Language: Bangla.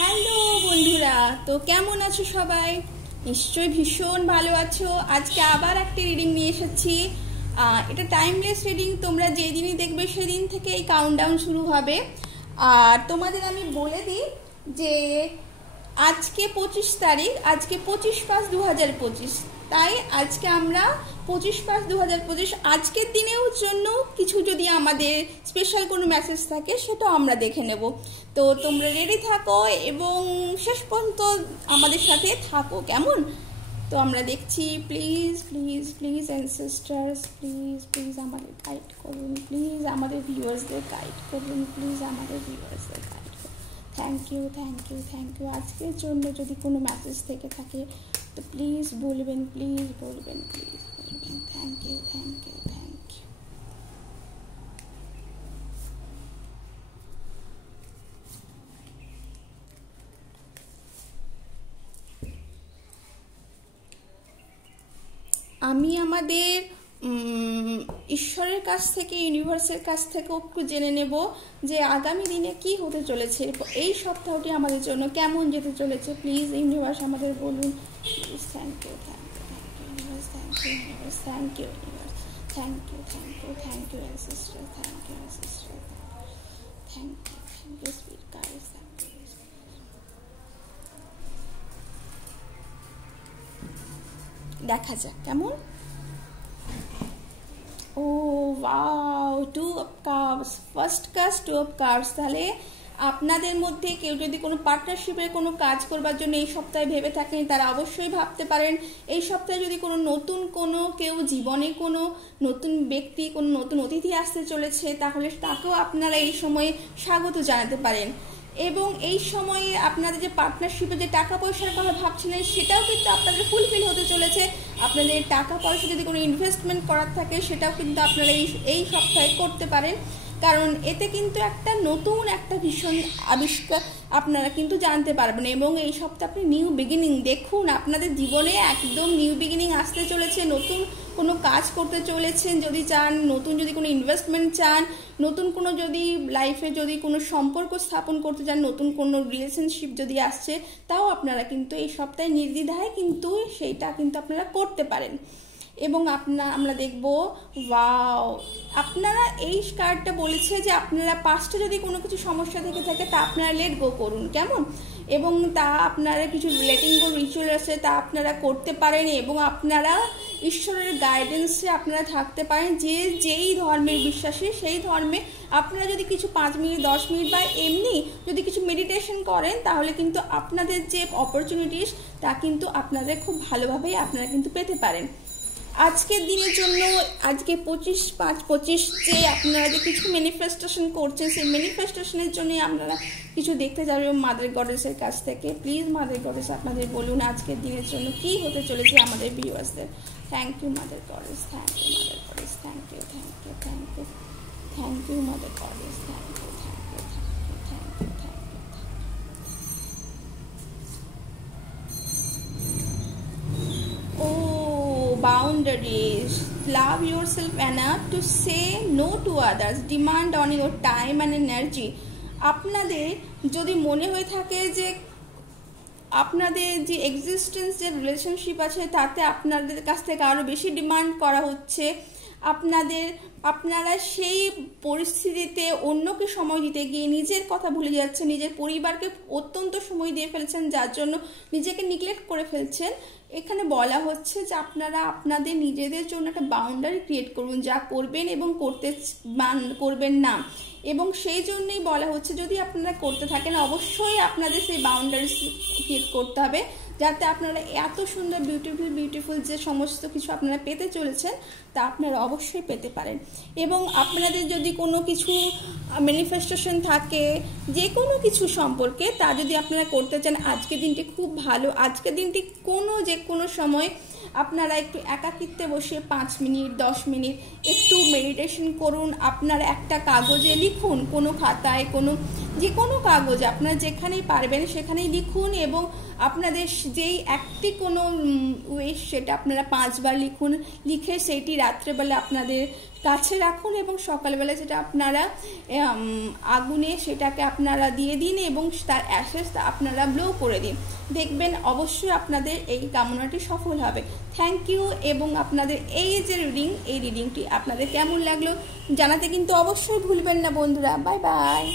হ্যালো বন্ধুরা, তো কেমন আছো সবাই? নিশ্চয়ই ভীষণ ভালো আছো। আজকে আবার একটা রিডিং নিয়ে এসেছি। এটা টাইমলেস রিডিং, তোমরা যেদিনই দেখবে সেদিন থেকে এই কাউন্টডাউন শুরু হবে। আর তোমাদের আমি বলে দিই যে আজকে 25 তারিখ, আজকে 25/5/2025। তাই আজকে আমরা 25/5/2025 আজকের দিনেও জন্য কিছু যদি আমাদের স্পেশাল কোনো মেসেজ থাকে সেটাও আমরা দেখে নেব। তো তোমরা রেডি থাকো এবং শেষ পর্যন্ত আমাদের সাথে থাকো, কেমন? তো আমরা দেখছি। Please please please ancestors, please please আমাদের গাইড করুন, প্লিজ আমাদের ভিউয়ার্সদের গাইড করুন, প্লিজ আমাদের ভিউয়ার্সদের গাইড করুন। Thank you thank you thank you. আজকের জন্য যদি কোনো মেসেজ থেকে থাকে তো প্লিজ বলবেন, প্লিজ বলবেন, প্লিজ বলবেন। Thank you thank you thank you. আমি আমাদের ঈশ্বরের কাছ থেকে, ইউনিভার্সের কাছ থেকে একটু জেনে নেব যে আগামী দিনে কি হতে চলেছে, এই সপ্তাহটি আমাদের জন্য কেমন যেতে চলেছে। প্লিজ ইউনিভার্স আমাদের বলুন। Please thank you thank you thank you universe, thank you universe, thank you universe, thank you thank you thank you ancestor, thank you ancestor, thank you thank you spirit guides, thank you. দেখা যাক কেমন। Oh wow, 2 of cups, first কাজ 2 অফ কাপস। তাহলে আপনাদের মধ্যে কেউ যদি কোনো পার্টনারশিপের কোনো কাজ করবার জন্য এই সপ্তাহে ভেবে থাকেন, তারা অবশ্যই ভাবতে পারেন। এই সপ্তাহে যদি কোনো নতুন কোনো কেউ জীবনে কোনো নতুন ব্যক্তি, কোনো নতুন অতিথি আসতে চলেছে, তাহলে তাকেও আপনারা এই সময়ে স্বাগত জানাতে পারেন। এবং এই সময়ে আপনাদের যে পার্টনারশিপে যে টাকা পয়সার কথা ভাবছিলেন সেটাও কিন্তু আপনাদের ফুলফিল হতে চলেছে। আপনাদের টাকা পয়সা যদি কোনো ইনভেস্টমেন্ট করার থাকে সেটাও কিন্তু আপনারা এই সপ্তাহে করতে পারেন, কারণ এতে কিন্তু একটা নতুন একটা ভীষণ আবিষ্কার আপনারা কিন্তু জানতে পারবেন। এবং এই সপ্তাহে আপনি নিউ বিগিনিং দেখুন, আপনাদের জীবনে একদম নিউ বিগিনিং আসতে চলেছে। নতুন কোনো কাজ করতে চলেছেন যদি চান, নতুন যদি কোনো ইনভেস্টমেন্ট চান, নতুন কোনো যদি লাইফে যদি কোনো সম্পর্ক স্থাপন করতে চান, নতুন কোনো রিলেশনশিপ যদি আসছে, তাও আপনারা কিন্তু এই সপ্তাহে নির্দ্বিধায় কিন্তু সেইটা কিন্তু আপনারা করতে পারেন। এবং আমরা দেখব ওয়াও, আপনারা এই কার্ডটা বলেছে যে আপনারা পাস্টে যদি কোনো কিছু সমস্যা থেকে থাকে তা আপনারা লেট গো করুন, কেমন? এবং তা আপনারা কিছু লেটিং গো রিচুয়াল আছে তা আপনারা করতে পারেন। এবং আপনারা ঈশ্বরের গাইডেন্সে আপনারা থাকতে পারেন। যেই ধর্মের বিশ্বাসী সেই ধর্মে আপনারা যদি কিছু 5 মিনিট 10 মিনিট বা এমনি যদি কিছু মেডিটেশন করেন, তাহলে কিন্তু আপনাদের যে অপরচুনিটিস তা কিন্তু আপনাদের খুব ভালোভাবেই আপনারা কিন্তু পেতে পারেন। আজকের দিনের জন্য আজকে 25/5/25 যে আপনারা যে কিছু ম্যানিফেস্টেশন করছেন, সেই ম্যানিফেস্টেশনের জন্য আপনারা কিছু দেখতে যাবেন মাদার গডেসের কাছ থেকে। প্লিজ মাদার গডেস আপনাদের বলুন আজকের দিনের জন্য কি হতে চলেছে আমাদের ভিউয়ার্সদের। Thank you mother goddess, thank you mother goddess, thank you thank you thank you thank you mother goddess, thank you thank you thank you thank you thank you. Boundaries. Love yourself enough to say no to others. Demand on your time and energy. আপনাদের যদি মনে হয়ে থাকে যে আপনাদের যে এক্সিস্টেন্স যে রিলেশনশিপ আছে তাতে আপনাদের কাছ থেকে আরও বেশি ডিমান্ড করা হচ্ছে, আপনারা সেই পরিস্থিতিতে অন্যকে সময় দিতে গিয়ে নিজের কথা ভুলে যাচ্ছেন, নিজের পরিবারকে অত্যন্ত সময় দিয়ে ফেলছেন, যার জন্য নিজেকে নেগলেক্ট করে ফেলছেন। এখানে বলা হচ্ছে যে আপনারা আপনাদের নিজেদের জন্য একটা বাউন্ডারি ক্রিয়েট করুন, যা করবেন এবং করবেন না। এবং সেই জন্যই বলা হচ্ছে যদি আপনারা করতে থাকেন অবশ্যই আপনাদের সেই বাউন্ডারি ক্রিয়েট করতে হবে, যাতে আপনারা এত সুন্দর বিউটিফুল যে সমস্ত কিছু আপনারা পেতে চলেছেন তা আপনারা অবশ্যই পেতে পারেন। এবং আপনাদের যদি কোনো কিছু ম্যানিফেস্টেশন থাকে যে কোনো কিছু সম্পর্কে, তা যদি আপনারা করতে চান আজকের দিনটি খুব ভালো। আজকের দিনটি যে কোনো সময় আপনারা একটু একাকিত্বে বসে 5 মিনিট 10 মিনিট একটু মেডিটেশন করুন। আপনারা একটা কাগজে লিখুন, কোনো খাতায়, যে কোনো কাগজ আপনারা যেখানেই পারবেন সেখানেই লিখুন। এবং আপনাদের যেই একটি কোনো উইশ সেটা আপনারা 5 বার লিখুন, লিখে সেইটি রাত্রেবেলা আপনাদের কাছে রাখুন এবং সকালবেলা যেটা আপনারা আগুনে সেটাকে আপনারা দিয়ে দিন এবং তার অ্যাশেস আপনারা ব্লো করে দিন, দেখবেন অবশ্যই আপনাদের এই কামনাটি সফল হবে। Thank you. এবং আপনাদের এই যে রিডিংটি আপনাদের কেমন লাগলো জানাতে কিন্তু অবশ্যই ভুলবেন না বন্ধুরা। Bye bye.